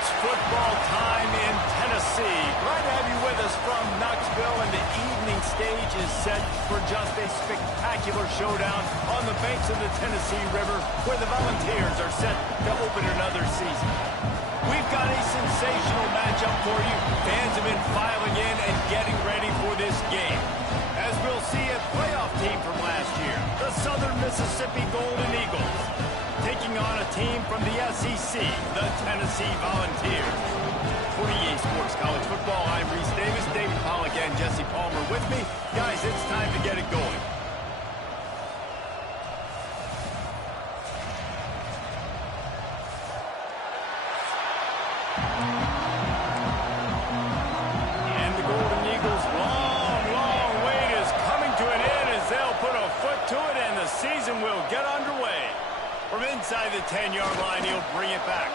It's football time in Tennessee. Glad to have you with us from Knoxville, and the evening stage is set for just a spectacular showdown on the banks of the Tennessee River, where the Volunteers are set to open another season. We've got a sensational matchup for you. Fans have been filing in and getting ready for this game, as we'll see a playoff team from last year, the Southern Mississippi Golden Eagles, taking on a team from the SEC, the Tennessee Volunteers. For EA Sports College Football, I'm Reese Davis, David Pollack, and Jesse Palmer with me. Guys, it's time to get it going. And the Golden Eagles' long wait is coming to an end as they'll put a foot to it, and the season will get underway. From inside the 10-yard line, he'll bring it back.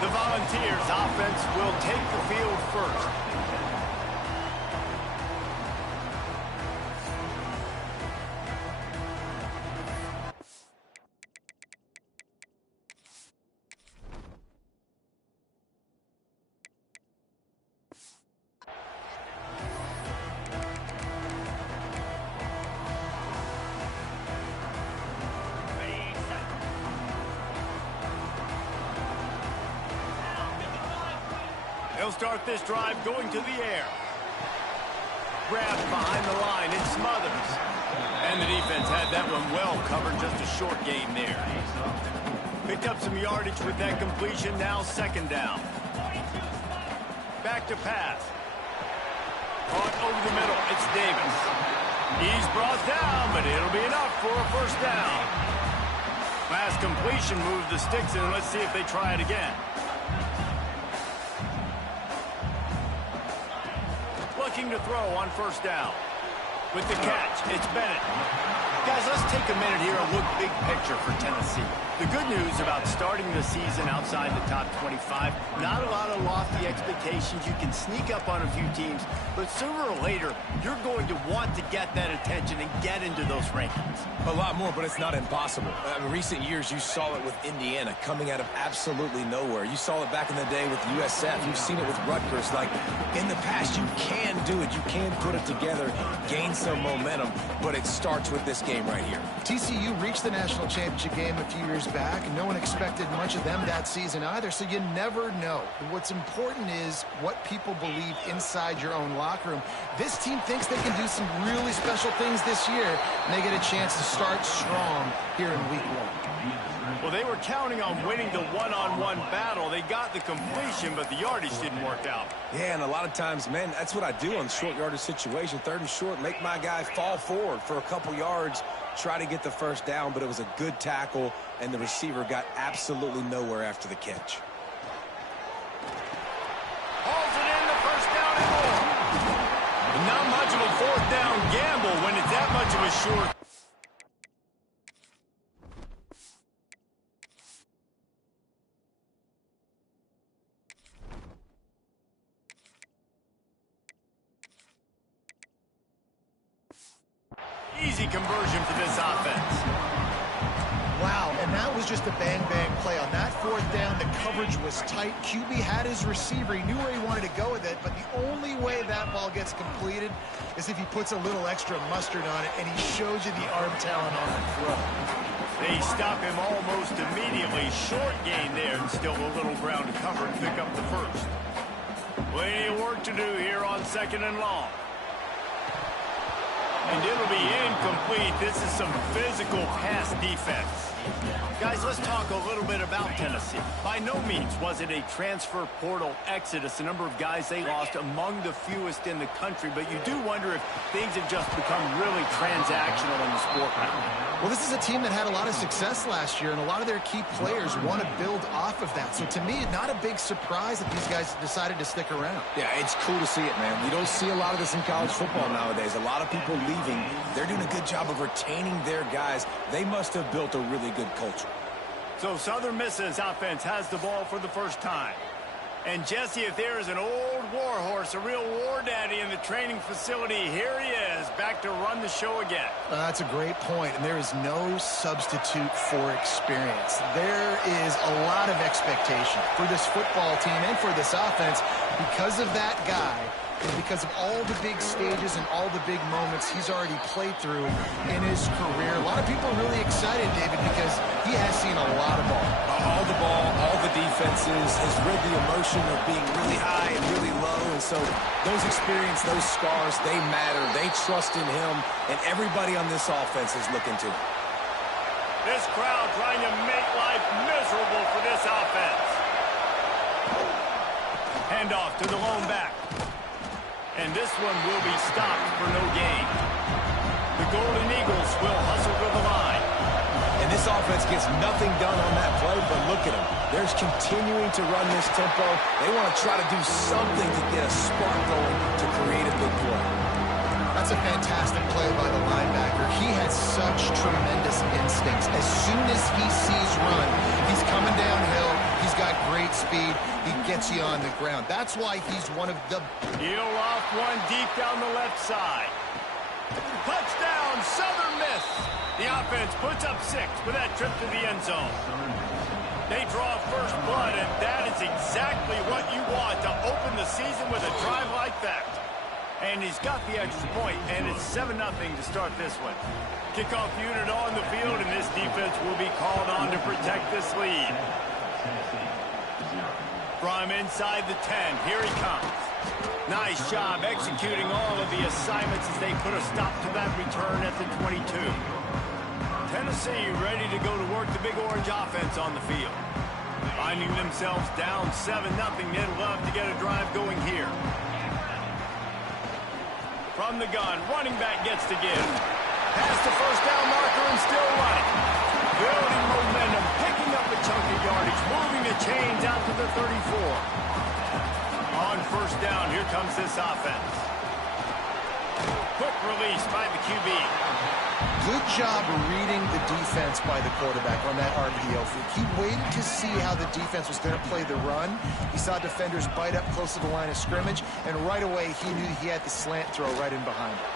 The Volunteers offense will take the field first. They'll start this drive going to the air. Grabbed behind the line, it smothers. And the defense had that one well covered, just a short gain there. Picked up some yardage with that completion, now second down. Back to pass. Caught over the middle, it's Davis. He's brought down, but it'll be enough for a first down. Last completion moved the sticks in. Let's see if they try it again. Looking to throw on first down. With the catch, it's Bennett. Guys, let's take a minute here and look big picture for Tennessee. The good news about starting the season outside the top 25, not a lot of lofty expectations. You can sneak up on a few teams, but sooner or later, you're going to want to get that attention and get into those rankings. A lot more, but it's not impossible. In recent years, you saw it with Indiana coming out of absolutely nowhere. You saw it back in the day with USF. You've seen it with Rutgers. Like, in the past, you can do it. You can put it together, gain some momentum, but it starts with this game right here. TCU reached the national championship game a few years back, and no one expected much of them that season either, so you never know. What's important is what people believe inside your own locker room. This team thinks they can do some really special things this year, and they get a chance to start strong here in week one. Well, they were counting on winning the one-on-one battle. They got the completion, but the yardage didn't work out. Yeah, and a lot of times, man, that's what I do on short yardage situation. Third and short, make my guy fall forward for a couple yards, try to get the first down, but it was a good tackle, and the receiver got absolutely nowhere after the catch. Hauls it in, the first down and more. Not much of a fourth down gamble when it's that much of a short. Easy conversion for this offense. Wow, and that was just a bang-bang play. On that fourth down, the coverage was tight. QB had his receiver. He knew where he wanted to go with it, but the only way that ball gets completed is if he puts a little extra mustard on it, and he shows you the arm talent on the throw. They stop him almost immediately. Short gain there, and still a little ground to cover and pick up the first. Plenty of work to do here on second and long. And it'll be incomplete. This is some physical pass defense. Guys, let's talk a little bit about Tennessee. By no means was it a transfer portal exodus. The number of guys they lost among the fewest in the country, but you do wonder if things have just become really transactional in the sport now. Well, this is a team that had a lot of success last year, and a lot of their key players want to build off of that. So to me, not a big surprise that these guys decided to stick around. Yeah, it's cool to see it, man. We don't see a lot of this in college football nowadays. A lot of people leaving. They're doing a good job of retaining their guys. They must have built a really good culture. So Southern Miss's offense has the ball for the first time. And Jesse, if there is an old war horse, a real war daddy in the training facility, here he is, back to run the show again. That's a great point, and there is no substitute for experience. There is a lot of expectation for this football team and for this offense because of that guy. And because of all the big stages and all the big moments he's already played through in his career. A lot of people are really excited, David, because he has seen a lot of ball. All the ball, all the defenses, has read the emotion of being really high and really low. And so those experiences, those scars, they matter. They trust in him, and everybody on this offense is looking to him. This crowd trying to make life miserable for this offense. Handoff to the lone back. And this one will be stopped for no gain. The Golden Eagles will hustle to the line. And this offense gets nothing done on that play, but look at them. They're continuing to run this tempo. They want to try to do something to get a spark going to create a big play. That's a fantastic play by the linebacker. He has such tremendous instincts. As soon as he sees run, he's coming downhill. He's got great speed. He gets you on the ground. That's why he's one of the... He'll off one deep down the left side. Touchdown, Southern Miss. The offense puts up 6 with that trip to the end zone. They draw first blood, and that is exactly what you want to open the season with a drive like that. And he's got the extra point, and it's 7-0 to start this one. Kickoff unit on the field, and this defense will be called on to protect this lead. From inside the 10, here he comes. Nice job executing all of the assignments as they put a stop to that return at the 22. Tennessee ready to go to work the Big Orange offense on the field. Finding themselves down 7-0, they'd love to get a drive going here. From the gun, running back gets to give. Past the first down marker and still running. Building momentum, picking up a chunk of yardage, moving the chains out to the 34. On first down, here comes this offense. Quick release by the QB. Good job reading the defense by the quarterback on that RPO fake. He waited to see how the defense was going to play the run. He saw defenders bite up close to the line of scrimmage, and right away he knew he had the slant throw right in behind him.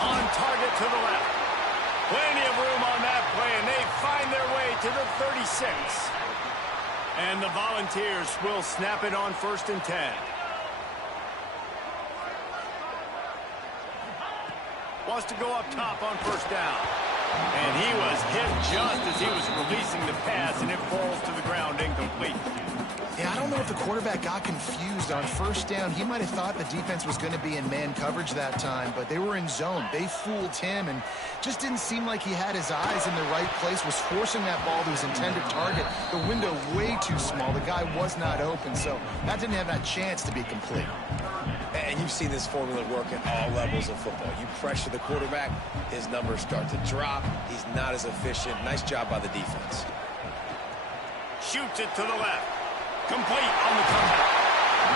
On target to the left. Plenty of room on that play, and they find their way to the 36. And the Volunteers will snap it on 1st and 10. Wants to go up top on first down. And he was hit just as he was releasing the pass, and it falls to the ground incomplete. Yeah, I don't know if the quarterback got confused on first down. He might have thought the defense was going to be in man coverage that time, but they were in zone. They fooled him, and just didn't seem like he had his eyes in the right place, was forcing that ball to his intended target. The window way too small. The guy was not open, so that didn't have that chance to be complete. And you've seen this formula work at all levels of football. You pressure the quarterback, his numbers start to drop. He's not as efficient. Nice job by the defense. Shoots it to the left. Complete on the comeback.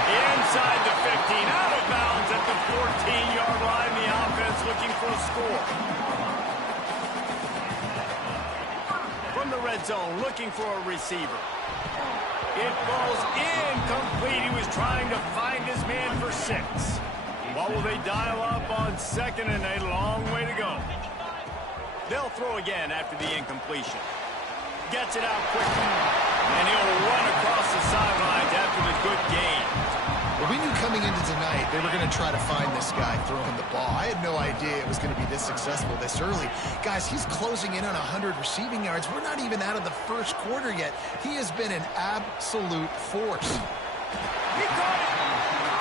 Inside the 15, out of bounds at the 14-yard line. The offense looking for a score. From the red zone, looking for a receiver. It falls incomplete. He was trying to find his man for 6. What will they dial up on 2nd and a long way to go? They'll throw again after the incompletion. Gets it out quickly. And he'll run across the sidelines after the good gain. Well, we knew coming into tonight they were going to try to find this guy throwing the ball. I had no idea it was going to be this successful this early. Guys, he's closing in on 100 receiving yards. We're not even out of the first quarter yet. He has been an absolute force. He caught it.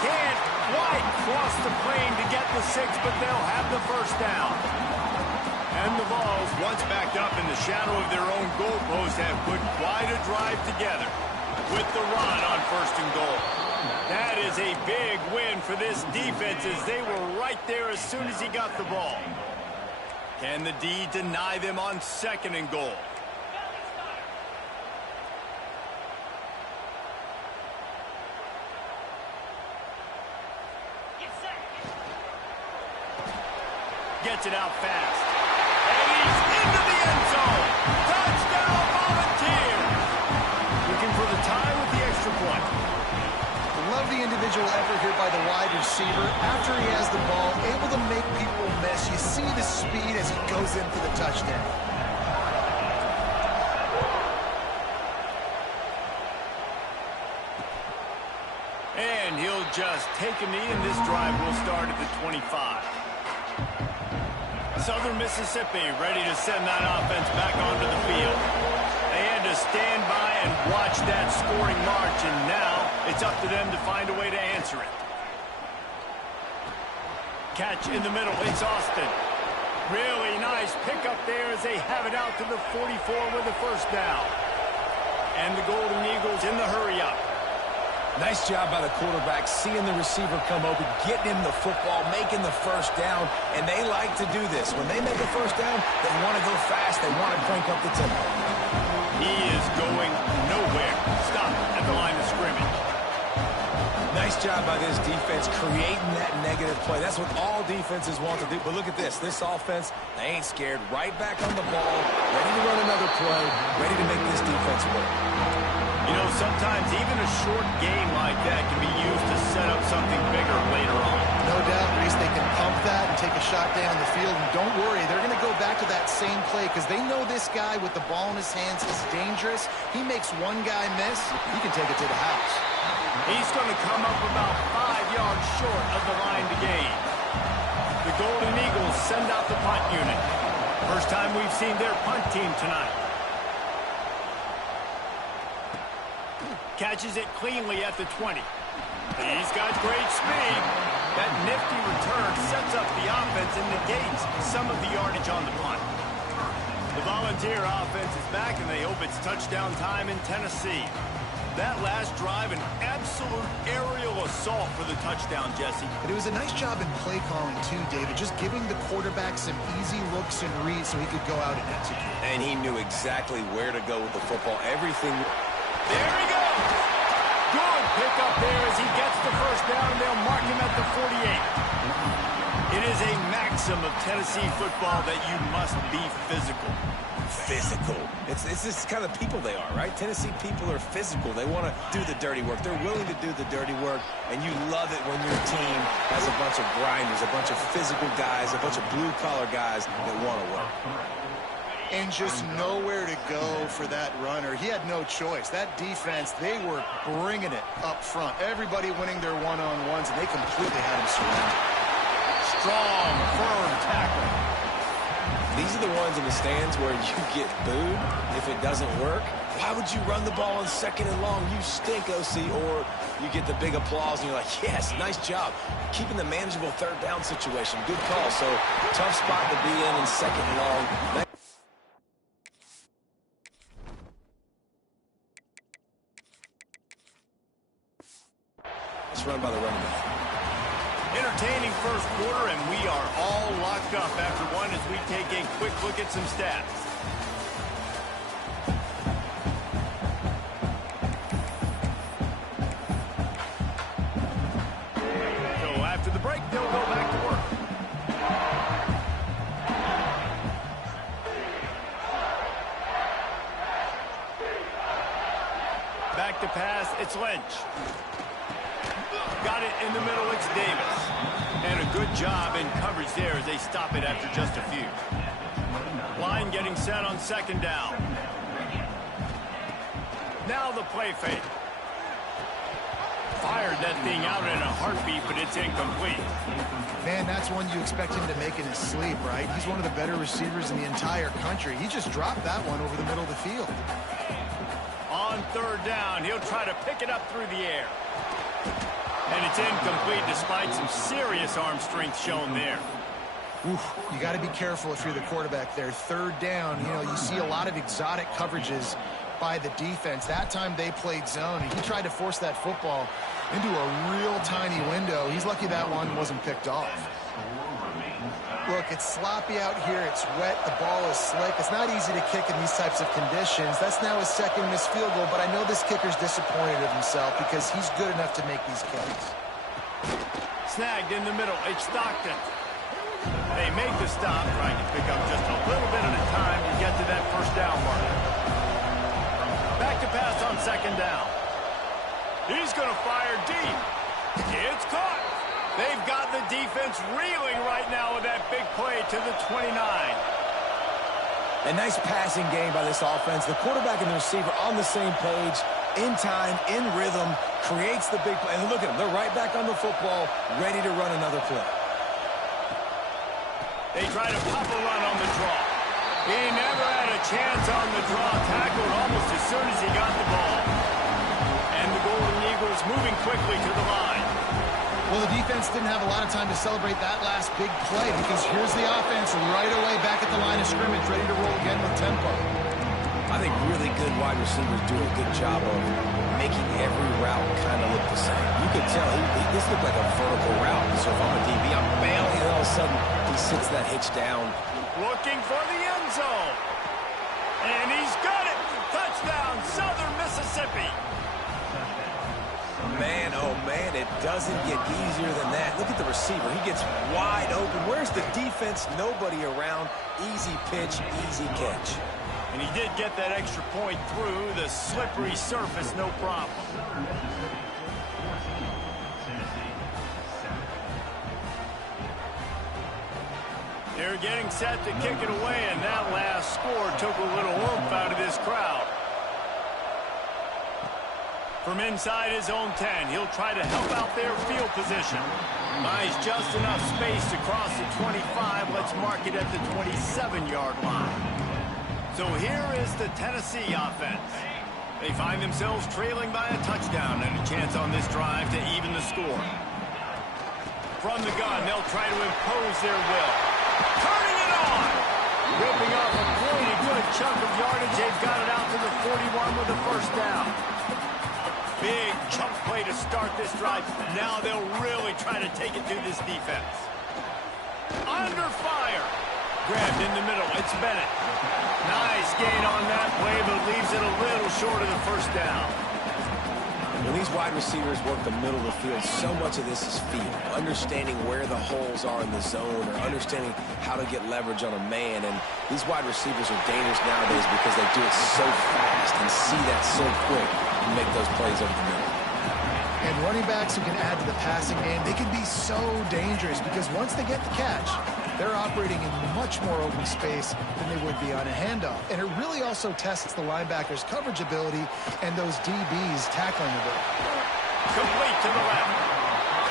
Can't quite cross the plane to get the 6, but they'll have the first down. And the Vols, once backed up in the shadow of their own goalpost, have put quite a drive together with the run on 1st and goal. That is a big win for this defense as they were right there as soon as he got the ball. Can the D deny them on 2nd and goal? Gets it out fast. And he's into the end zone. Touchdown, Volunteers. Looking for the tie with the extra point. individual effort here by the wide receiver. After he has the ball, able to make people miss. You see the speed as he goes in for the touchdown. And he'll just take a knee, and this drive will start at the 25. Southern Mississippi ready to send that offense back onto the field. They had to stand by and watch that scoring march, and now it's up to them to find a way to answer it. Catch in the middle. It's Austin. Really nice pickup there as they have it out to the 44 with a first down. And the Golden Eagles in the hurry-up. Nice job by the quarterback, seeing the receiver come open, getting him the football, making the first down, and they like to do this. When they make a first down, they want to go fast. They want to crank up the tempo. He is going nowhere. Stop at the line of scrimmage. Nice job by this defense creating that negative play. That's what all defenses want to do. But look at this. This offense, they ain't scared. Right back on the ball, ready to run another play, ready to make this defense work. You know, sometimes even a short game like that can be used to set up something bigger later on. No doubt, Reese, they can pump that and take a shot down the field. And don't worry, they're going to go back to that same play because they know this guy with the ball in his hands is dangerous. He makes one guy miss, he can take it to the house. He's going to come up about 5 yards short of the line to gain. The Golden Eagles send out the punt unit. First time we've seen their punt team tonight. Catches it cleanly at the 20. He's got great speed. That nifty return sets up the offense and negates some of the yardage on the punt. The Volunteer offense is back, and they hope it's touchdown time in Tennessee. That last drive, an absolute aerial assault for the touchdown, Jesse. But it was a nice job in play calling, too, David, just giving the quarterback some easy looks and reads so he could go out and execute. And he knew exactly where to go with the football. Everything. There he goes. Good pickup there as he gets the first down, and they'll mark him at the 48. It is a maxim of Tennessee football that you must be physical. Physical. It's this kind of people they are, right? Tennessee people are physical. They want to do the dirty work. They're willing to do the dirty work, and you love it when your team has a bunch of grinders, a bunch of physical guys, a bunch of blue-collar guys that want to work. And just nowhere to go for that runner. He had no choice. That defense, they were bringing it up front. Everybody winning their one-on-ones, and they completely had him surrounded. Strong, firm tackle. These are the ones in the stands where you get booed if it doesn't work. Why would you run the ball on second and long? You stink, OC. Or you get the big applause, and you're like, yes, nice job. Keeping the manageable third down situation. Good call. So, tough spot to be in second and long. Run by the running back. Entertaining first quarter, and we are all locked up after one as we take a quick look at some stats. So after the break, they'll go back to work. Back to pass, it's Lynch. Got it in the middle, it's Davis. And a good job in coverage there as they stop it after just a few. Line getting set on second down. Now the play fake. Fired that thing out in a heartbeat, but it's incomplete. Man, that's one you expect him to make in his sleep, right? He's one of the better receivers in the entire country. He just dropped that one over the middle of the field. On third down, he'll try to pick it up through the air. And it's incomplete despite some serious arm strength shown there. Oof, you got to be careful if you're the quarterback there. Third down, you know, you see a lot of exotic coverages by the defense. That time they played zone, and he tried to force that football into a real tiny window. He's lucky that one wasn't picked off. Look, it's sloppy out here. It's wet. The ball is slick. It's not easy to kick in these types of conditions. That's now his second missed field goal, but I know this kicker's disappointed of himself because he's good enough to make these kicks. Snagged in the middle. It's Stockton. They make the stop, trying to pick up just a little bit at a time to get to that first down mark. Back to pass on second down. He's going to fire deep. It's caught. They've got the defense reeling right now with that big play to the 29. A nice passing game by this offense. The quarterback and the receiver on the same page, in time, in rhythm, creates the big play. And look at them. They're right back on the football, ready to run another play. They try to pop a run on the draw. He never had a chance on the draw. Tackled almost as soon as he got the ball. And the Golden Eagles moving quickly to the line. Well, the defense didn't have a lot of time to celebrate that last big play because here's the offense right away back at the line of scrimmage, ready to roll again with tempo. I think really good wide receivers do a good job of making every route kind of look the same. You could tell this looked like a vertical route. So if I'm a DB, I'm bailing, and all of a sudden he sits that hitch down. Looking for the end zone. And he's got it. Touchdown, Southern Mississippi. Man, oh man, it doesn't get easier than that. Look at the receiver. He gets wide open. Where's the defense? Nobody around. Easy pitch, easy catch. And he did get that extra point through the slippery surface, no problem. They're getting set to kick it away, and that last score took a little oomph out of this crowd. From inside his own 10, he'll try to help out their field position. Buys just enough space to cross the 25. Let's mark it at the 27-yard line. So here is the Tennessee offense. They find themselves trailing by a touchdown and a chance on this drive to even the score. From the gun, they'll try to impose their will. Turning it on! Ripping off a pretty good chunk of yardage. They've got it out to the 41 with the first down. Big chunk play to start this drive. Now they'll really try to take it to this defense. Under fire. Grabbed in the middle. It's Bennett. Nice gain on that play, but leaves it a little short of the first down. When these wide receivers work the middle of the field, so much of this is feel. Understanding where the holes are in the zone or understanding how to get leverage on a man. And these wide receivers are dangerous nowadays because they do it so fast and see that so quick and make those plays over the middle. And running backs who can add to the passing game, they can be so dangerous because once they get the catch, they're operating in much more open space than they would be on a handoff. And it really also tests the linebackers' coverage ability and those DBs' tackling ability. Complete to the left.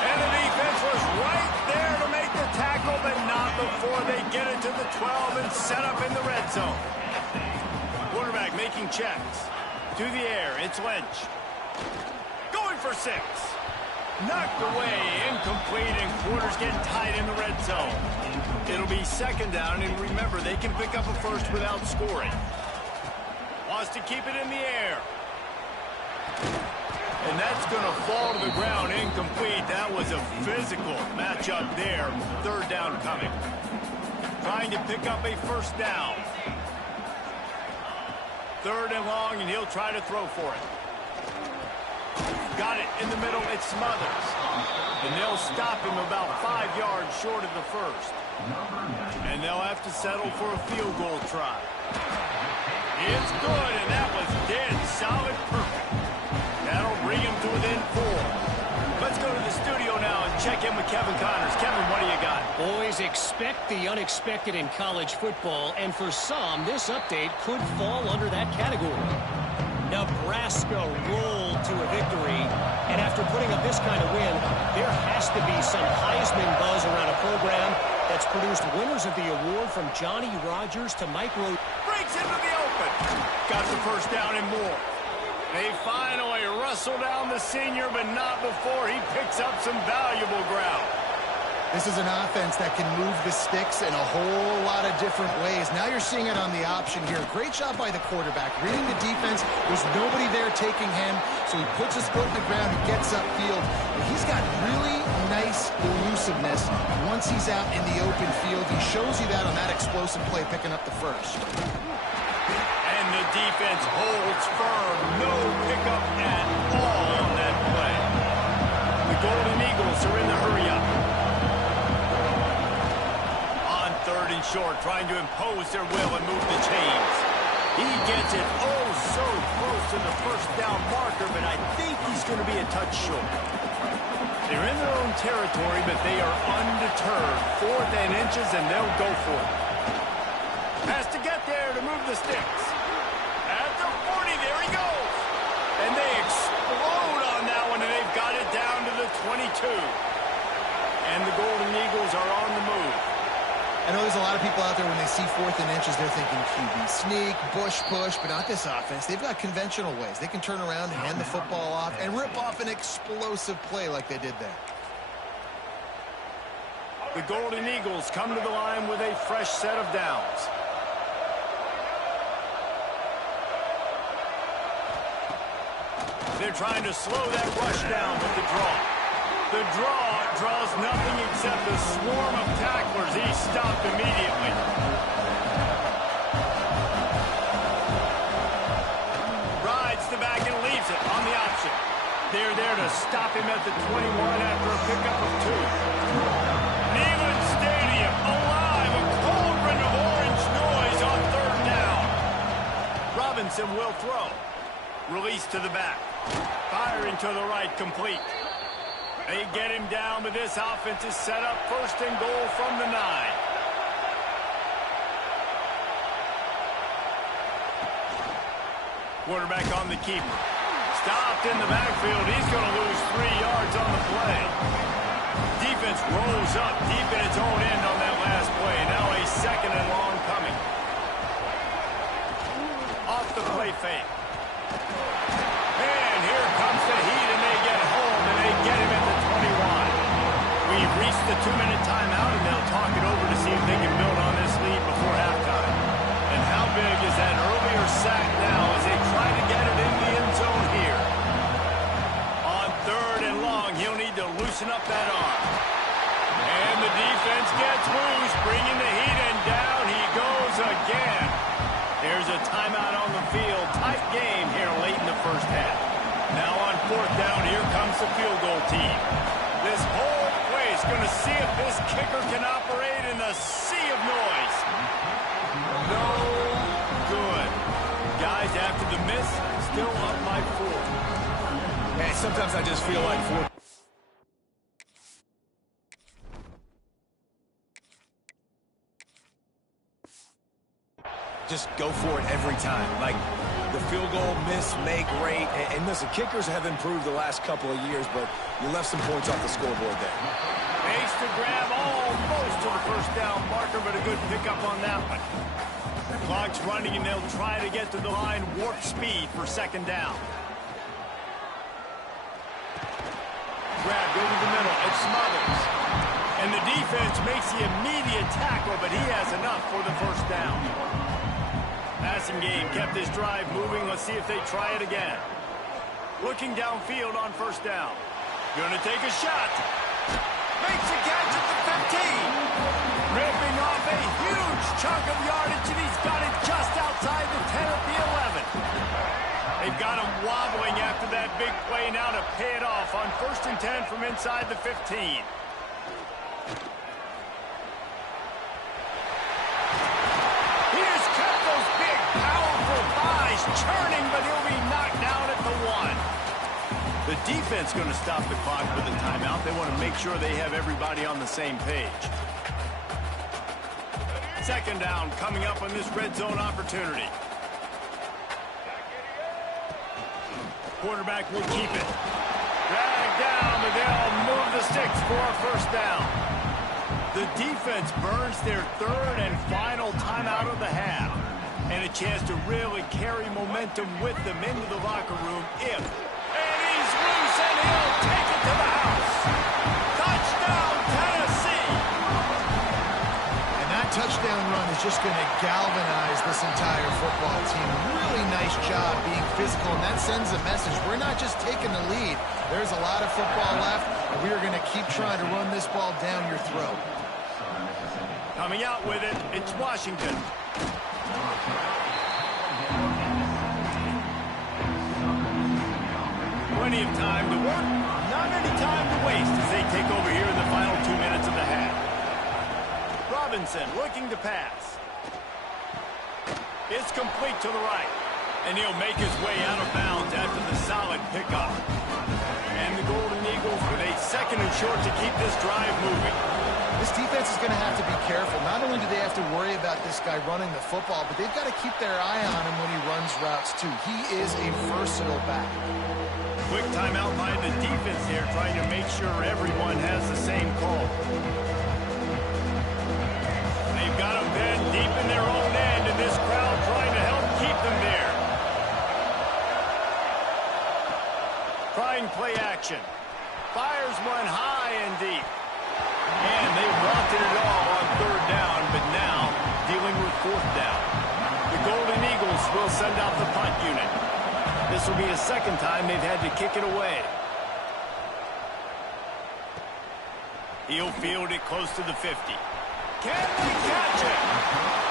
And the defense was right there to make the tackle, but not before they get it to the 12 and set up in the red zone. Quarterback making checks. To the air, it's Lynch. Going for 6. Knocked away, incomplete, and quarters getting tight in the red zone. It'll be second down, and remember, they can pick up a first without scoring. Wants to keep it in the air. And that's going to fall to the ground, incomplete. That was a physical matchup there. Third down coming. Trying to pick up a first down. Third and long, and he'll try to throw for it. Got it in the middle. It's Smothers. And they'll stop him about 5 yards short of the first. And they'll have to settle for a field goal try. It's good, and that was dead solid perfect. That'll bring him to within 4. Let's go to the studio now and check in with Kevin Connors. Kevin, what do you got? Always expect the unexpected in college football, and for some, this update could fall under that category. Nebraska rolled to a victory, and after putting up this kind of win, there has to be some Heisman buzz around a program that's produced winners of the award from Johnny Rodgers to Mike Rowe. Breaks into the open. Got the first down and more. They finally wrestle down the senior, but not before he picks up some valuable ground. This is an offense that can move the sticks in a whole lot of different ways. Now you're seeing it on the option here. Great job by the quarterback. Reading the defense, there's nobody there taking him, so he puts his foot in the ground, he gets upfield. He's got really nice elusiveness once he's out in the open field. He shows you that on that explosive play, picking up the first. And the defense holds firm. No pickup at all on that play. The Golden Eagles are in the hurry-up. Third and short, trying to impose their will and move the chains. He gets it oh so close to the first down marker, but I think he's going to be a touch short. They're in their own territory, but they are undeterred. 4th and inches, and they'll go for it. Has to get there to move the sticks. At the 40, there he goes. And they explode on that one, and they've got it down to the 22. And the Golden Eagles are on the move. I know there's a lot of people out there when they see 4th and inches, they're thinking QB sneak, bush push, but not this offense. They've got conventional ways. They can turn around and hand the football off and rip off an explosive play like they did there. The Golden Eagles come to the line with a fresh set of downs. They're trying to slow that rush down with the draw. The draw draws nothing except a swarm of tacklers. He's stopped immediately. Rides the back and leaves it on the option. They're there to stop him at the 21 after a pickup of 2. Neyland Stadium alive, a cauldron of orange noise on 3rd down. Robinson will throw. Release to the back. Firing to the right, complete. They get him down, but this offense is set up 1st and goal from the 9. Quarterback on the keeper. Stopped in the backfield. He's going to lose 3 yards on the play. Defense rolls up deep in its own end on that last play. Now a 2nd and long coming. Off the play fake. And here comes the heat, and they get home, and they get him at the 21. We've reached the 2-minute timeout, and they'll talk it over to see if they can build on this lead before halftime. And how big is that earlier sack now as they try to get it in the end zone here? On 3rd and long, he'll need to loosen up that arm. And the defense gets loose, bringing the heat, and down he goes again. There's a timeout on the field. Tight game here late in the 1st half. Now on 4th down, here comes the field goal team. This whole play is going to see if this kicker can operate in the sea of noise. No good. Guys, after the miss, still up by 4. Hey, sometimes I just feel like 4. Just go for it every time. Like the field goal, miss, make, rate. And listen, kickers have improved the last couple of years, but you left some points off the scoreboard there. Makes the grab almost to the 1st down marker, but a good pickup on that one. The clock's running, and they'll try to get to the line warp speed for 2nd down. Grabbed over the middle. It smothers. And the defense makes the immediate tackle, but he has enough for the 1st down. Passing game kept this drive moving. Let's see if they try it again. Looking downfield on 1st down. Gonna take a shot. Makes a catch at the 15. Ripping off a huge chunk of yardage, and he's got it just outside the 10 at the 11. They've got him wobbling after that big play now to pay it off on 1st and 10 from inside the 15. Churning, but he'll be knocked down at the 1. The defense going to stop the clock with a timeout. They want to make sure they have everybody on the same page. 2nd down coming up on this red zone opportunity. Quarterback will keep it. Dragged down, but they'll move the sticks for a 1st down. The defense burns their 3rd and final timeout of the half. And a chance to really carry momentum with them into the locker room if. And he's loose, and he'll take it to the house. Touchdown, Tennessee. And that touchdown run is just going to galvanize this entire football team. Really nice job being physical, and that sends a message. We're not just taking the lead. There's a lot of football left, and we are going to keep trying to run this ball down your throat. Coming out with it, it's Washington. Plenty of time to work, not any time to waste as they take over here in the final 2 minutes of the half. Robinson looking to pass. It's complete to the right, and he'll make his way out of bounds after the solid pickup. And the Golden Eagles with a second and short to keep this drive moving. This defense is going to have to be careful. Not only do they have to worry about this guy running the football, but they've got to keep their eye on him when he runs routes, too. He is a versatile back. Quick timeout by the defense here, trying to make sure everyone has the same call. They've got them bent deep in their own end, and this crowd trying to help keep them there. Trying play action. Fires one high and deep. And they wanted it all on third down, but now dealing with fourth down. The Golden Eagles will send out the punt unit. This will be the second time they've had to kick it away. He'll field it close to the 50. Can they catch it?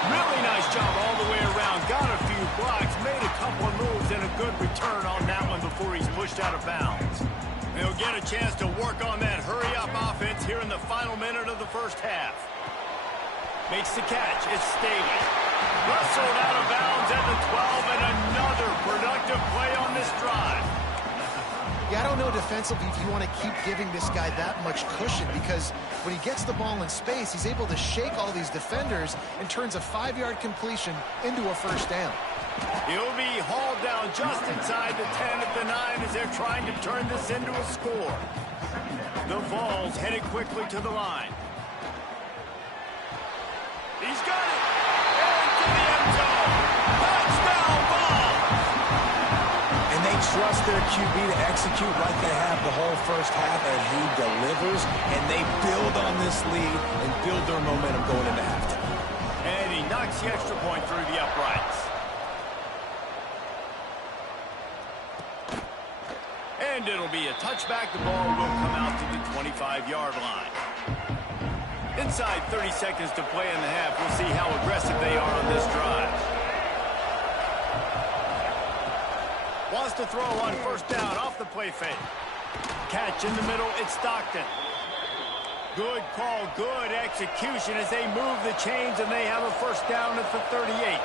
Really nice job all the way around. Got a few blocks, made a couple of moves, and a good return on that one before he's pushed out of bounds. They'll get a chance to work on that hurry-up offense here in the final minute of the first half. Makes the catch. It's Staley. Rustled out of bounds at the 12, and another productive play on this drive. Yeah, I don't know defensively if you want to keep giving this guy that much cushion, because when he gets the ball in space, he's able to shake all these defenders and turns a 5-yard completion into a first down. He'll be hauled down just inside the 10 at the 9 as they're trying to turn this into a score. The Vols headed quickly to the line. He's got it! Into the end zone! Touchdown Vols! And they trust their QB to execute like they have the whole first half, and he delivers, and they build on this lead and build their momentum going into halftime. And he knocks the extra point through the uprights. And it'll be a touchback. The ball will come out to the 25-yard line. Inside 30 seconds to play in the half. We'll see how aggressive they are on this drive. Wants to throw on first down off the play fake. Catch in the middle. It's Stockton. Good call, good execution as they move the chains, and they have a first down at the 38.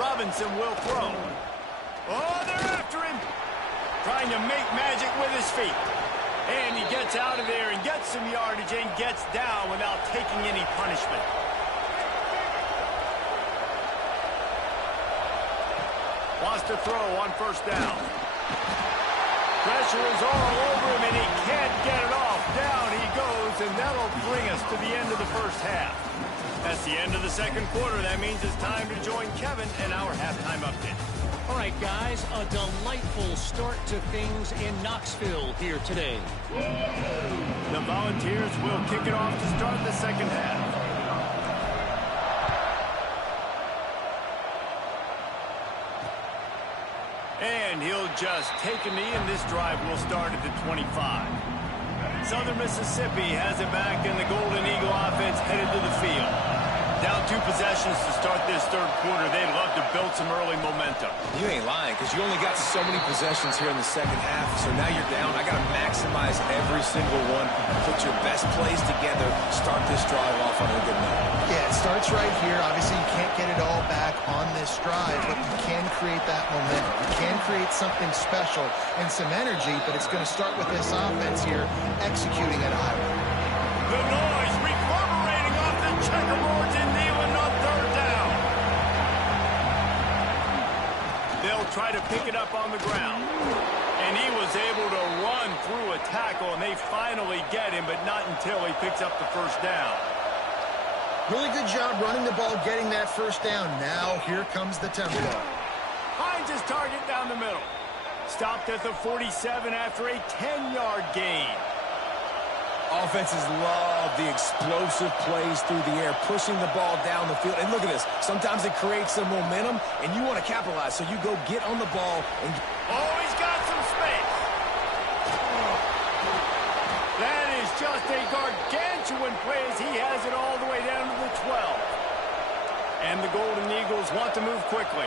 Robinson will throw. Oh, they're after him. Trying to make magic with his feet. And he gets out of there and gets some yardage and gets down without taking any punishment. Wants to throw on first down. Pressure is all over him, and he can't get it off. Down he goes, and that'll bring us to the end of the first half. That's the end of the second quarter. That means it's time to join Kevin and our halftime update. All right, guys, a delightful start to things in Knoxville here today. The Volunteers will kick it off to start the second half. And he'll just take a knee, and this drive will start at the 25. Southern Mississippi has it back, and the Golden Eagle offense headed to the field. Down 2 possessions to start this third quarter. They'd love to build some early momentum. You ain't lying, because you only got so many possessions here in the second half, so now you're down. I got to maximize every single one. Put your best plays together. Start this drive off on a good note. Yeah, it starts right here. Obviously, you can't get it all back on this drive, but you can create that momentum. You can create something special and some energy, but it's going to start with this offense here executing at a high rate. The noise reverberating off the checkerboards in Neyland on third down. They'll try to pick it up on the ground. And he was able to run through a tackle, and they finally get him, but not until he picks up the first down. Really good job running the ball, getting that first down. Now, here comes the tempo. Finds his target down the middle. Stopped at the 47 after a 10-yard gain. Offenses love the explosive plays through the air, pushing the ball down the field. And look at this. Sometimes it creates some momentum, and you want to capitalize. So you go get on the ball. And oh, he's got some space. That is just a gargantuan play as he has it all the way down to the 12. And the Golden Eagles want to move quickly.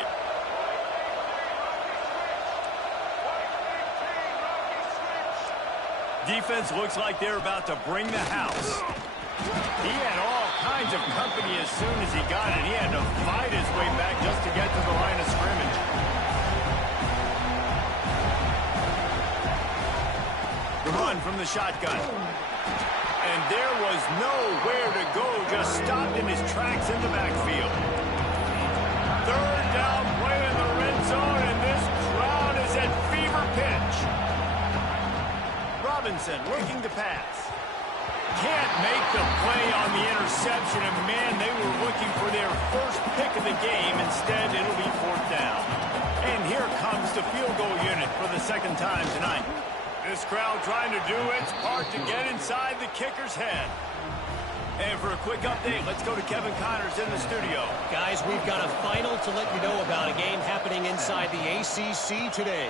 Defense looks like they're about to bring the house. He had all kinds of company as soon as he got it. He had to fight his way back just to get to the line of scrimmage. run from the shotgun. And there was nowhere to go, just stopped in his tracks in the backfield. Third down play in the red zone, and this crowd is at fever pitch. Robinson looking to pass. Can't make the play on the interception, and man, they were looking for their first pick of the game. Instead, it'll be fourth down. And here comes the field goal unit for the second time tonight. This crowd trying to do its part to get inside the kicker's head. And for a quick update, let's go to Kevin Connors in the studio. Guys, we've got a final to let you know about, a game happening inside the ACC today.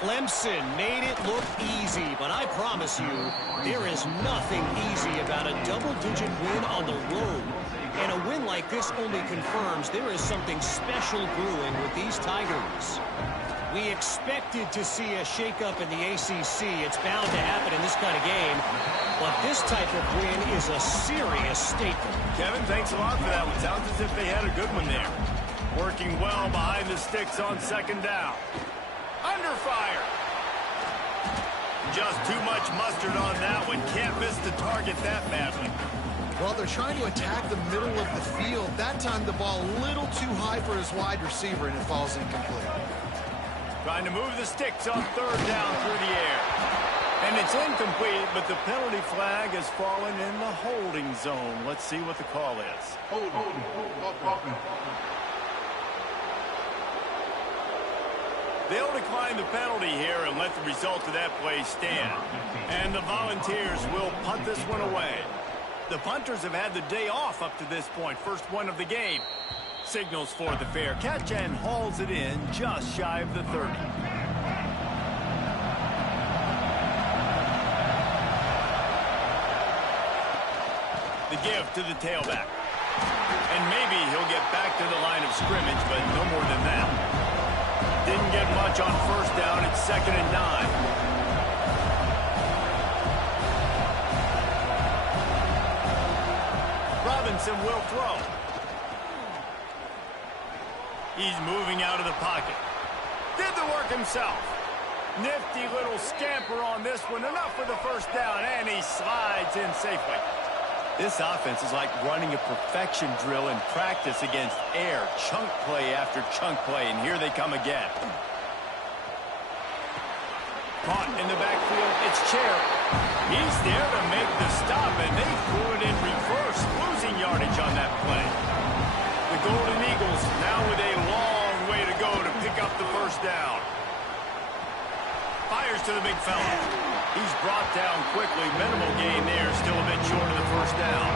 Clemson made it look easy, but I promise you, there is nothing easy about a double-digit win on the road. And a win like this only confirms there is something special brewing with these Tigers. We expected to see a shakeup in the ACC. It's bound to happen in this kind of game. But this type of win is a serious statement. Kevin, thanks a lot for that one. Sounds as if they had a good one there. Working well behind the sticks on second down. Under fire. Just too much mustard on that one. Can't miss the target that badly. Well, they're trying to attack the middle of the field. That time the ball a little too high for his wide receiver, and it falls incomplete. Trying to move the sticks on third down through the air. And it's incomplete, but the penalty flag has fallen in the holding zone. Let's see what the call is. They'll decline the penalty here and let the result of that play stand. And the Volunteers will punt this one away. The punters have had the day off up to this point. First one of the game. Signals for the fair catch and hauls it in just shy of the 30. The give to the tailback. And maybe he'll get back to the line of scrimmage, but no more than that. Didn't get much on first down. It's 2nd and 9. Robinson will throw. He's moving out of the pocket. Did the work himself. Nifty little scamper on this one. Enough for the first down, and he slides in safely. This offense is like running a perfection drill in practice against air. Chunk play after chunk play, and here they come again. Caught in the backfield, it's Cherry. He's there to make the stop, and they threw it in reverse, losing yardage on that play. The Golden Eagles now with a long way to go to pick up the first down. Fires to the big fella. He's brought down quickly. Minimal gain there, still a bit short of the first down.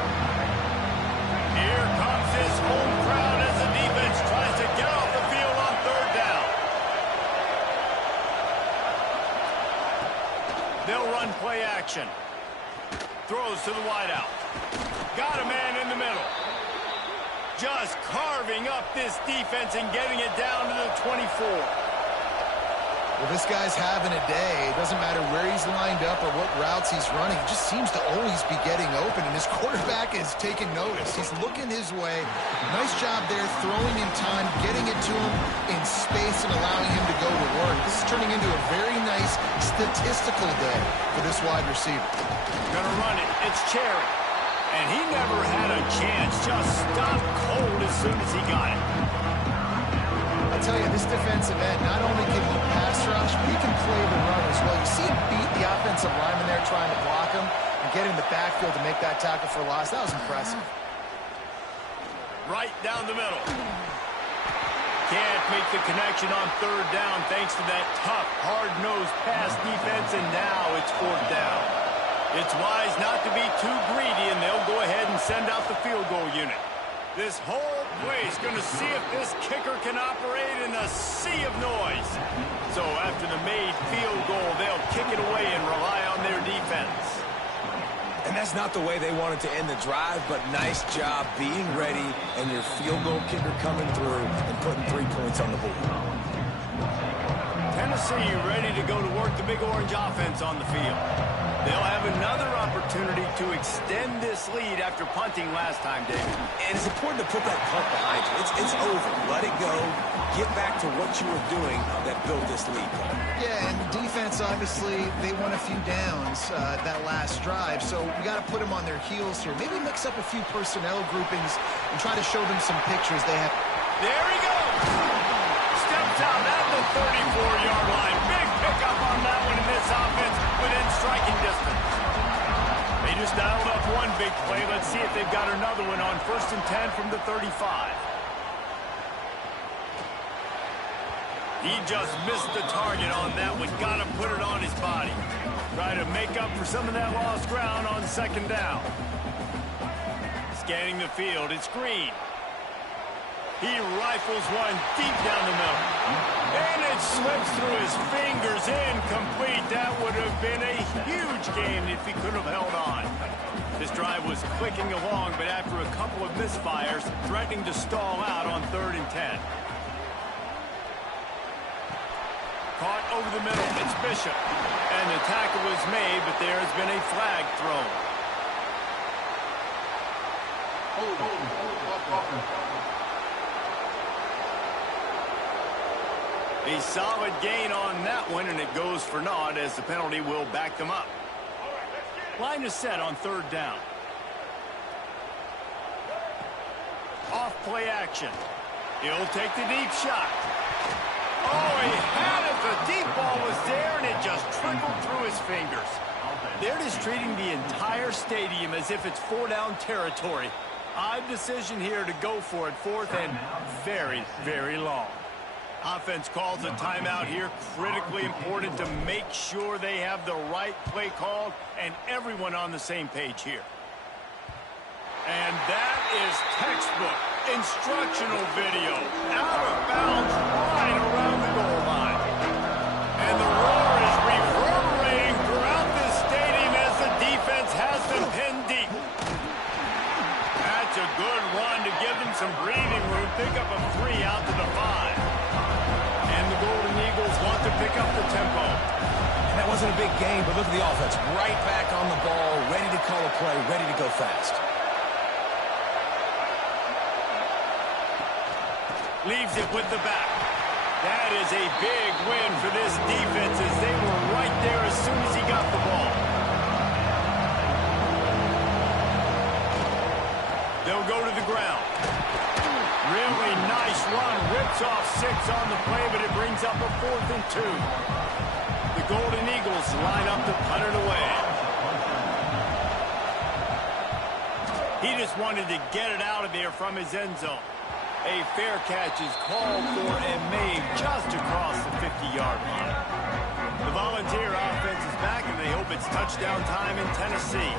Here comes this home crowd as the defense tries to get off the field on third down. They'll run play action. Throws to the wideout. Got a man in the middle. Just carving up this defense and getting it down to the 24. Well, this guy's having a day. It doesn't matter where he's lined up or what routes he's running. He just seems to always be getting open, and his quarterback is taking notice. He's looking his way. Nice job there, throwing in time, getting it to him in space and allowing him to go to work. This is turning into a very nice statistical day for this wide receiver. Gonna run it. It's Cherry. And he never had a chance. Just stopped cold as soon as he got it. I tell you, this defensive end, not only can he pass rush, but he can play the run as well. You see him beat the offensive lineman there trying to block him and get in the backfield to make that tackle for loss. That was impressive. Right down the middle. Can't make the connection on third down thanks to that tough, hard-nosed pass defense, and now it's fourth down. It's wise not to be too greedy, and they'll go ahead and send out the field goal unit. This whole place going to see if this kicker can operate in a sea of noise. So after the made field goal, they'll kick it away and rely on their defense. And that's not the way they wanted to end the drive, but nice job being ready and your field goal kicker coming through and putting 3 points on the board. Tennessee ready to go to work the Big Orange offense on the field. They'll have another opportunity to extend this lead after punting last time, David. And it's important to put that punt behind you. It's over. Let it go. Get back to what you were doing that built this lead. Yeah, and defense, obviously, they won a few downs that last drive, so we got to put them on their heels here. Maybe mix up a few personnel groupings and try to show them some pictures they have. There he goes. Steps out at the 34-yard line. Big pickup on that one in this offense within striking distance. They just dialed up one big play. Let's see if they've got another one on 1st and 10 from the 35. He just missed the target on that one. Got to put it on his body. Try to make up for some of that lost ground on 2nd down. Scanning the field, it's Green. He rifles one deep down the middle. And it slips through his fingers, incomplete. That would have been a huge game if he could have held on. This drive was clicking along, but after a couple of misfires, threatening to stall out on 3rd and 10. Caught over the middle, it's Bishop. And the tackle was made, but there has been a flag thrown. A solid gain on that one, and it goes for naught as the penalty will back them up. Line is set on 3rd down. Off play action. He'll take the deep shot. Oh, he had it. The deep ball was there, and it just trickled through his fingers. They're just treating the entire stadium as if it's 4-down territory. Odd decision here to go for it, 4th and very, very long. Offense calls a timeout here. Critically important to make sure they have the right play called and everyone on the same page here. And that is textbook instructional video. Out of bounds right around the goal line. And the roar is reverberating throughout this stadium as the defense has them pinned deep. That's a good run to give them some breathing room. Pick up a 3 out to the 5. Golden Eagles want to pick up the tempo. And that wasn't a big game, but look at the offense. Right back on the ball, ready to call a play, ready to go fast. Leaves it with the back. That is a big win for this defense as they were right there as soon as he got the ball. They'll go to the ground. Really nice run. Rips off 6 on the play, but it brings up a 4th and 2. The Golden Eagles line up to punt it away. He just wanted to get it out of there from his end zone. A fair catch is called for and made just across the 50-yard line. The Volunteer offense is back, and they hope it's touchdown time in Tennessee.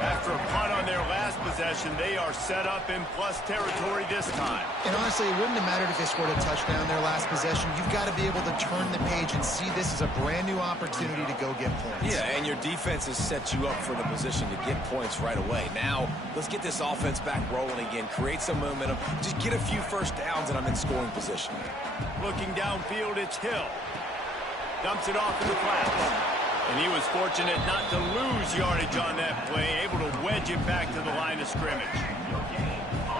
After a punt on their last possession, they are set up in plus territory this time. And honestly, it wouldn't have mattered if they scored a touchdown their last possession. You've got to be able to turn the page and see this as a brand new opportunity to go get points. Yeah, and your defense has set you up for the position to get points right away. Now, let's get this offense back rolling again, create some momentum, just get a few first downs, and I'm in scoring position. Looking downfield, it's Hill. Dumps it off in the flats. And he was fortunate not to lose yardage on that play, able to wedge it back to the line of scrimmage.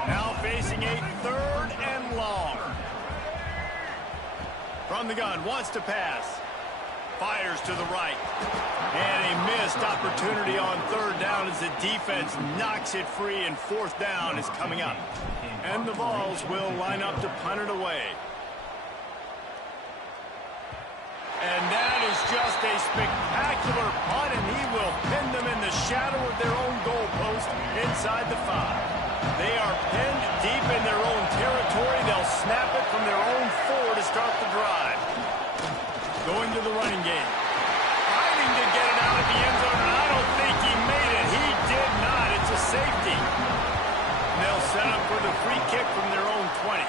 Now facing a 3rd and long. From the gun, wants to pass. Fires to the right. And a missed opportunity on 3rd down as the defense knocks it free, and 4th down is coming up. And the Vols will line up to punt it away. And that is just a spectacular punt, and he will pin them in the shadow of their own goalpost inside the 5. They are pinned deep in their own territory. They'll snap it from their own 4 to start the drive. Going to the running game. Fighting to get it out of the end zone, and I don't think he made it. He did not. It's a safety. And they'll set up for the free kick from their own 20.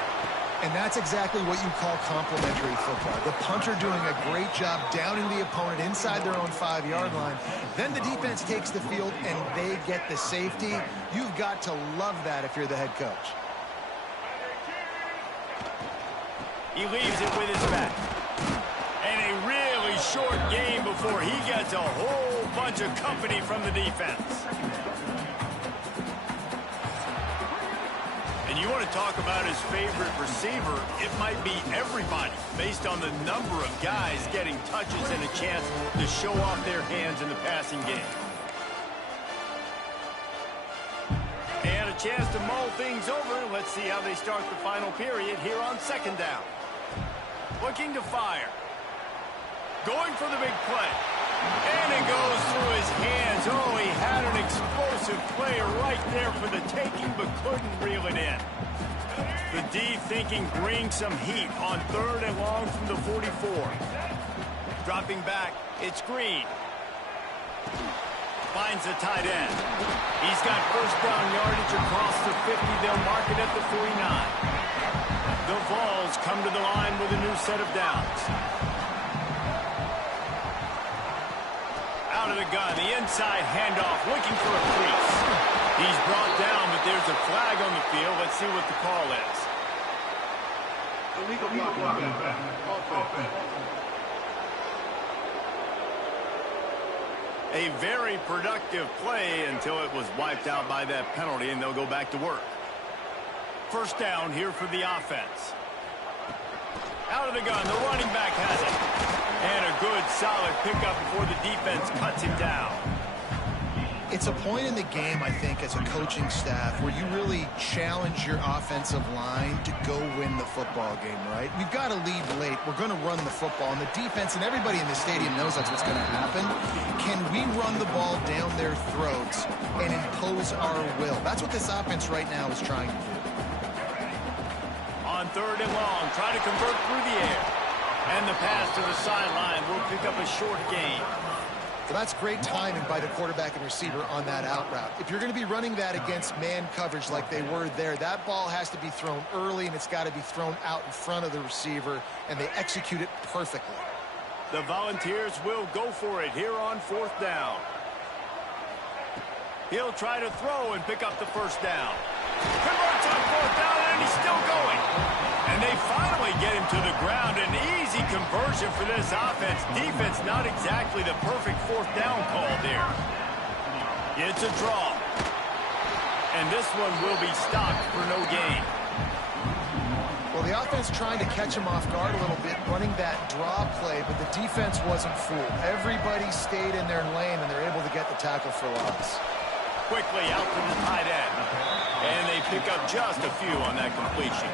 And that's exactly what you call complementary football. The punter doing a great job downing the opponent inside their own 5-yard line. Then the defense takes the field, and they get the safety. You've got to love that if you're the head coach. He leaves it with his back. And a really very short game before he gets a whole bunch of company from the defense. And you want to talk about his favorite receiver, it might be everybody, based on the number of guys getting touches and a chance to show off their hands in the passing game. And a chance to mull things over. Let's see how they start the final period here on second down. Looking to fire. Going for the big play. And it goes through his hands. Oh, he had an explosive play right there for the taking, but couldn't reel it in. The D thinking bring some heat on third and long from the 44. Dropping back, it's Green. Finds the tight end. He's got first down yardage across the 50. They'll mark it at the 49. The Vols come to the line with a new set of downs. Out of the gun, the inside handoff, looking for a crease. He's brought down, but there's a flag on the field. Let's see what the call is. Illegal offense. A very productive play until it was wiped out by that penalty, and they'll go back to work. First down here for the offense. Out of the gun, the running back has it. And a good, solid pickup before the defense cuts him down. It's a point in the game, I think, as a coaching staff where you really challenge your offensive line to go win the football game, right? We've got to lead late. We're going to run the football. And the defense and everybody in the stadium knows that's what's going to happen. Can we run the ball down their throats and impose our will? That's what this offense right now is trying to do. On third and long, try to convert through the air. And the pass to the sideline will pick up a short gain. So that's great timing by the quarterback and receiver on that out route. If you're going to be running that against man coverage like they were there, that ball has to be thrown early, and it's got to be thrown out in front of the receiver, and they execute it perfectly. The Volunteers will go for it here on fourth down. He'll try to throw and pick up the first down. Converts on fourth down, and he's still going. And they finally get him to the ground. An easy conversion for this offense. Defense not exactly the perfect fourth down call there. It's a draw. And this one will be stopped for no gain. Well, the offense trying to catch him off guard a little bit, running that draw play, but the defense wasn't fooled. Everybody stayed in their lane, and they're able to get the tackle for loss. Quickly out to the tight end. And they pick up just a few on that completion.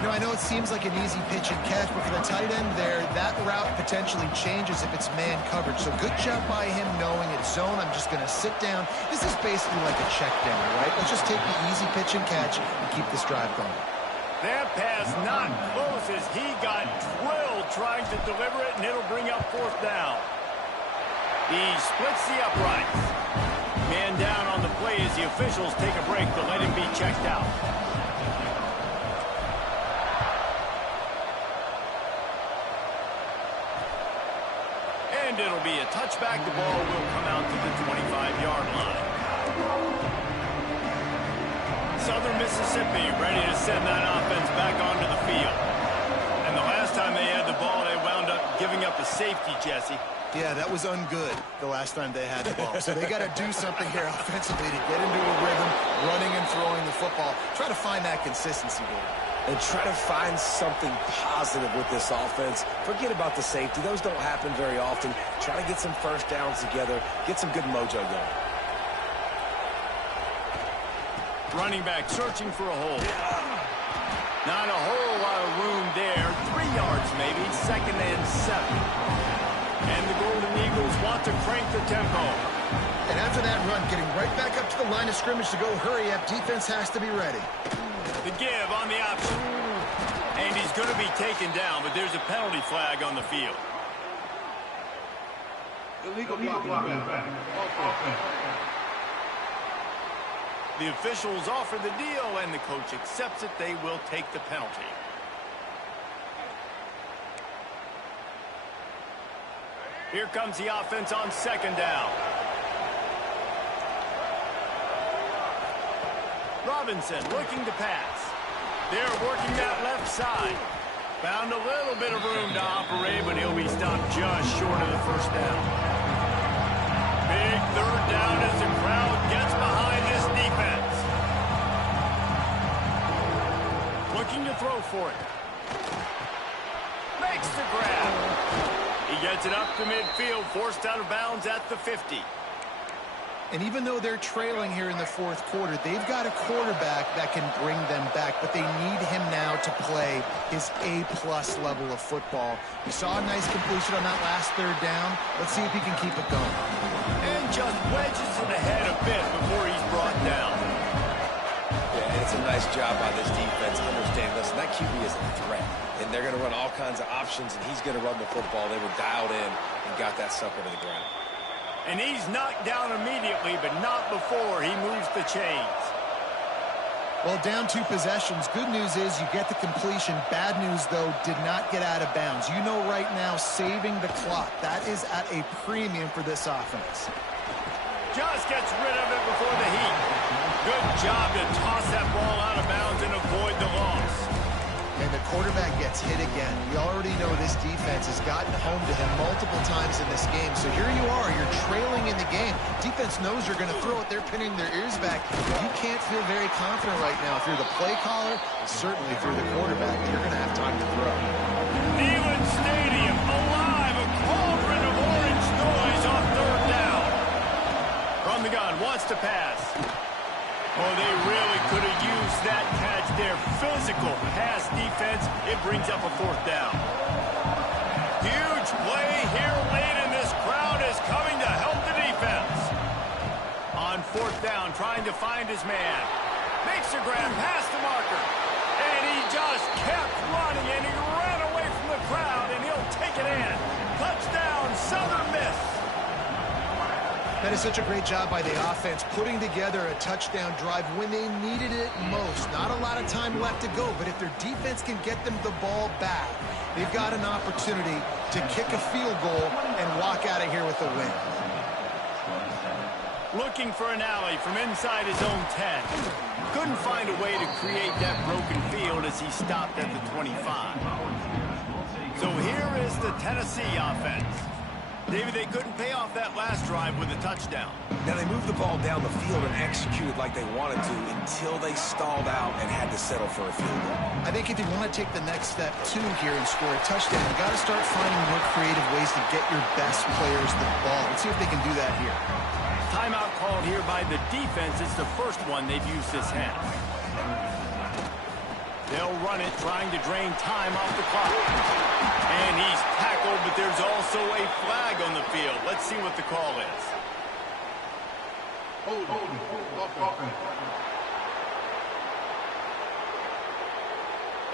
You know, I know it seems like an easy pitch and catch, but for the tight end there, that route potentially changes if it's man coverage. So good job by him knowing it's zone. I'm just going to sit down. This is basically like a check down, right? Let's just take the easy pitch and catch and keep this drive going. That pass not close as he got drilled trying to deliver it, and it'll bring up fourth down. He splits the uprights. Man down on the play as the officials take a break to let him be checked out. And it'll be a touchback. The ball will come out to the 25-yard line. Southern Mississippi ready to send that offense back onto the field. And the last time they had the ball, they wound up giving up a safety, Jesse. Yeah, that was ungood the last time they had the ball. So they got to do something here offensively to get into a rhythm, running and throwing the football. Try to find that consistency there. And try to find something positive with this offense. Forget about the safety. Those don't happen very often. Try to get some first downs together. Get some good mojo going. Running back searching for a hole. Not a whole lot of room there. 3 yards maybe. Second and 7. And the Golden Eagles want to crank the tempo. And after that run, getting right back up to the line of scrimmage to go hurry up, defense has to be ready. The give on the option. And he's going to be taken down, but there's a penalty flag on the field. Illegal offense. The officials offer the deal, and the coach accepts it. They will take the penalty. Here comes the offense on second down. Robinson looking to pass. They're working that left side. Found a little bit of room to operate, but he'll be stopped just short of the first down. Big third down as the crowd gets behind this defense. Looking to throw for it. Makes the grab. He gets it up to midfield, forced out of bounds at the 50. And even though they're trailing here in the fourth quarter, they've got a quarterback that can bring them back, but they need him now to play his A-plus level of football. We saw a nice completion on that last third down. Let's see if he can keep it going. And just wedges it ahead a bit before he's brought down. Yeah, it's a nice job by this defense. Understand, listen, that QB is a threat, and they're going to run all kinds of options, and he's going to run the football. They were dialed in and got that sucker to the ground. And he's knocked down immediately, but not before he moves the chains. Well, down 2 possessions. Good news is you get the completion. Bad news, though, did not get out of bounds. You know right now, saving the clock. That is at a premium for this offense. Just gets rid of it before the heat. Good job to toss that ball out of bounds and avoid the loss. And the quarterback gets hit again. We already know this defense has gotten home to him multiple times in this game. So here you are, you're trailing in the game. Defense knows you're going to throw it. They're pinning their ears back. You can't feel very confident right now. If you're the play caller, and certainly if you're the quarterback, you're going to have time to throw. Neyland Stadium alive, a cauldron of orange noise on third down. From the gun, wants to pass. Oh, they really could have used that catch there. Physical pass defense. It brings up a fourth down. Huge play here late, and this crowd is coming to help the defense. On fourth down, trying to find his man. Makes a grab past the marker. And he just kept running, and he ran away from the crowd, and he'll take it in. Touchdown, Southern Miss. That is such a great job by the offense, putting together a touchdown drive when they needed it most. Not a lot of time left to go, but if their defense can get them the ball back, they've got an opportunity to kick a field goal and walk out of here with a win. Looking for an alley from inside his own 10. Couldn't find a way to create that broken field as he stopped at the 25. So here is the Tennessee offense. David, they couldn't pay off that last drive with a touchdown. Now, they moved the ball down the field and executed like they wanted to until they stalled out and had to settle for a field goal. I think if you want to take the next step, too, here and score a touchdown, you got to start finding more creative ways to get your best players the ball. Let's see if they can do that here. Timeout called here by the defense. It's the first one they've used this half. They'll run it, trying to drain time off the clock. And he's tackled, but there's also a flag on the field. Let's see what the call is.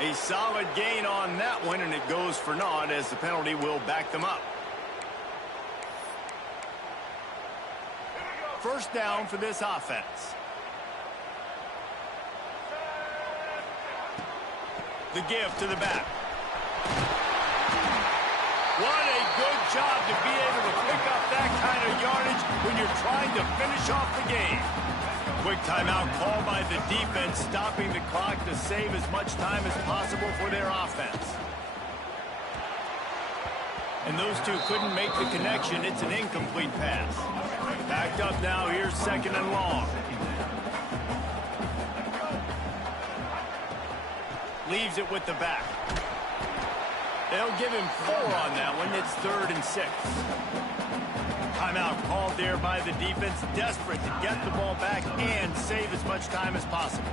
A solid gain on that one, and it goes for naught as the penalty will back them up. First down for this offense. The give to the back. What a good job to be able to pick up that kind of yardage when you're trying to finish off the game. Quick timeout called by the defense, stopping the clock to save as much time as possible for their offense. And those two couldn't make the connection. It's an incomplete pass. Backed up now. Here's second and long. Leaves it with the back. They'll give him 4 on that one. It's 3rd and 6. Timeout called there by the defense, desperate to get the ball back and save as much time as possible.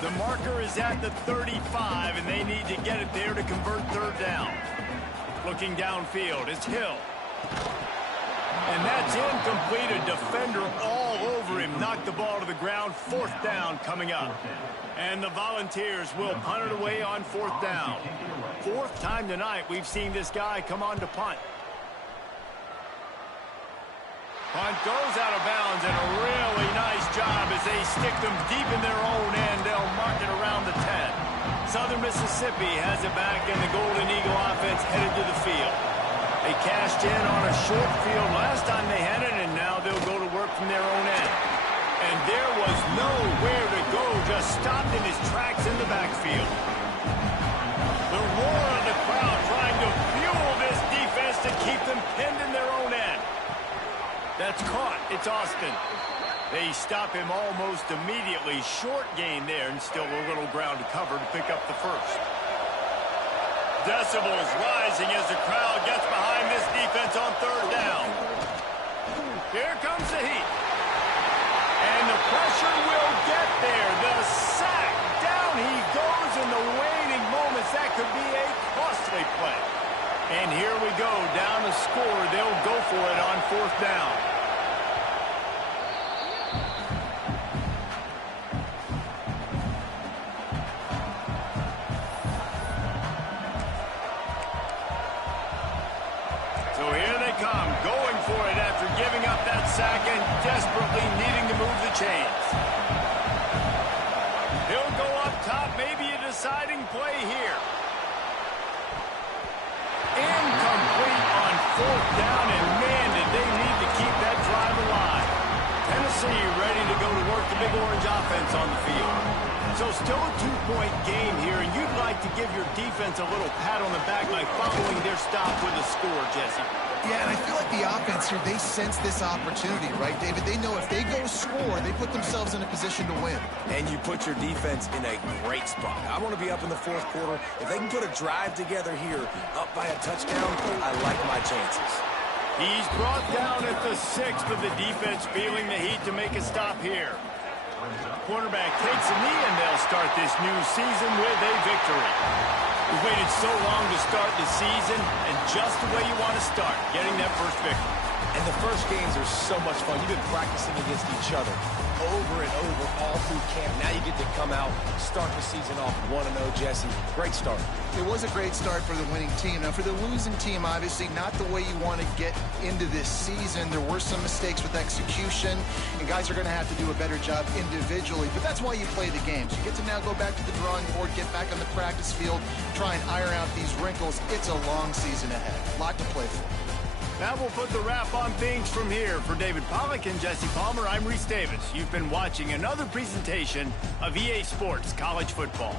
The marker is at the 35, and they need to get it there to convert third down. Looking downfield, it's Hill. And that's incomplete. A defender all over him. Knocked the ball to the ground. 4th down coming up. And the Volunteers will punt it away on 4th down. 4th time tonight we've seen this guy come on to punt. Punt goes out of bounds, and a really nice job as they stick them deep in their own end. They'll mark it around the 10. Southern Mississippi has it back, and the Golden Eagle offense headed to the field. They cashed in on a short field last time they had it, and now they'll go to work from their own end. And there was nowhere to go, just stopped in his tracks in the backfield. That's caught. It's Austin. They stop him almost immediately. Short gain there, and still a little ground to cover to pick up the first. Decibels rising as the crowd gets behind this defense on third down. Here comes the heat. And the pressure will get there. The sack. Down he goes in the waning moments. That could be a costly play. And here we go. Down to score. They'll go for it on fourth down. So here they come, going for it after giving up that sack and desperately needing to move the chains. He'll go up top, maybe a deciding play here. Incomplete on fourth down, and man, did they need to keep that drive alive. Tennessee ready to go to work the Big Orange offense on the field. So still a 2-point game here, and you'd like to give your defense a little pat on the back by following their stop with a score, Jesse. Yeah, and I feel like the offense here, they sense this opportunity, right, David? They know if they go score, they put themselves in a position to win. And you put your defense in a great spot. I want to be up in the fourth quarter. If they can put a drive together here, up by a touchdown, I like my chances. He's brought down at the 6th of the defense, feeling the heat to make a stop here. Quarterback takes a knee, and they'll start this new season with a victory. We've waited so long to start the season, and just the way you want to start, getting that first victory. And the first games are so much fun. You've been practicing against each other over and over all through camp. Now you get to come out, start the season off 1-0, Jesse. Great start. It was a great start for the winning team. Now, for the losing team, obviously not the way you want to get into this season. There were some mistakes with execution, and guys are going to have to do a better job individually. But that's why you play the games. You get to now go back to the drawing board, get back on the practice field, try and iron out these wrinkles. It's a long season ahead. A lot to play for. Now we'll put the wrap on things from here. For David Pollack and Jesse Palmer, I'm Reese Davis. You've been watching another presentation of EA Sports College Football.